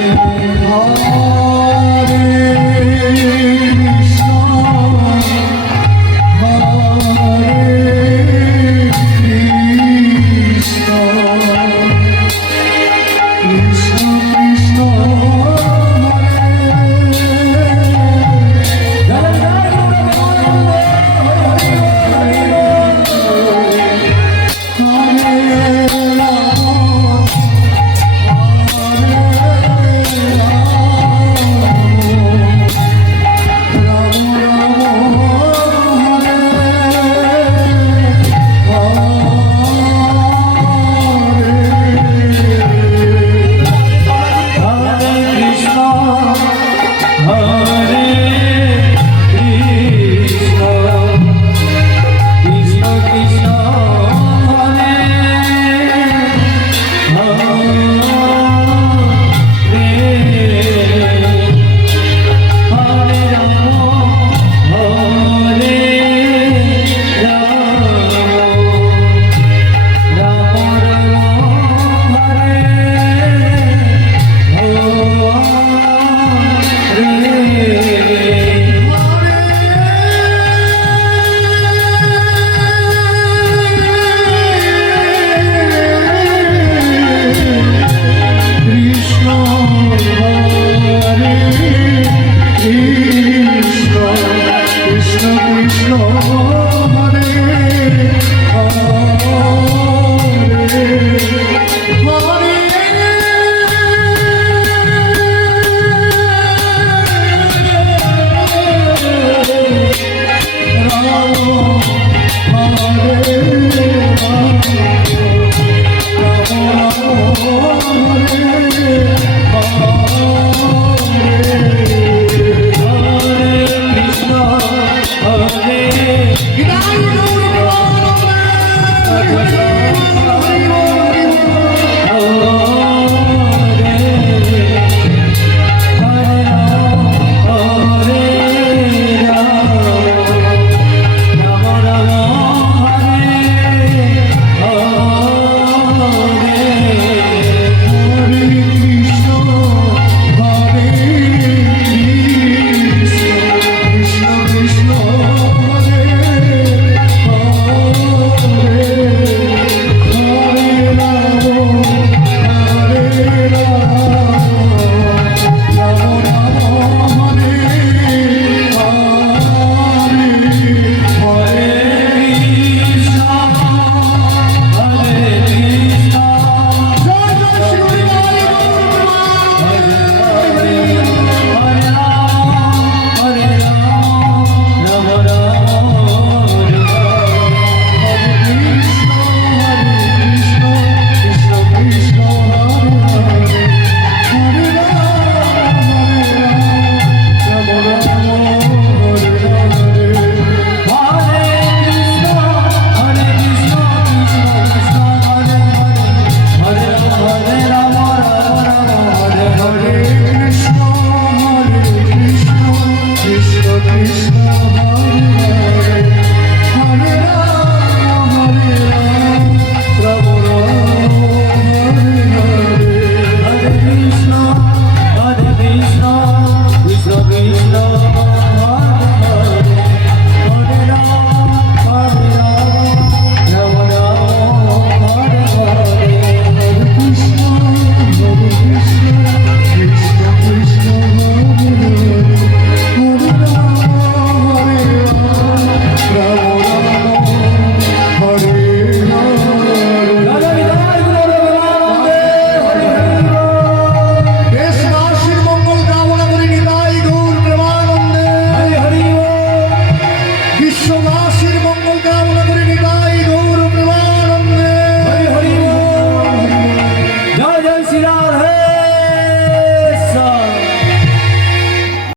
Oh.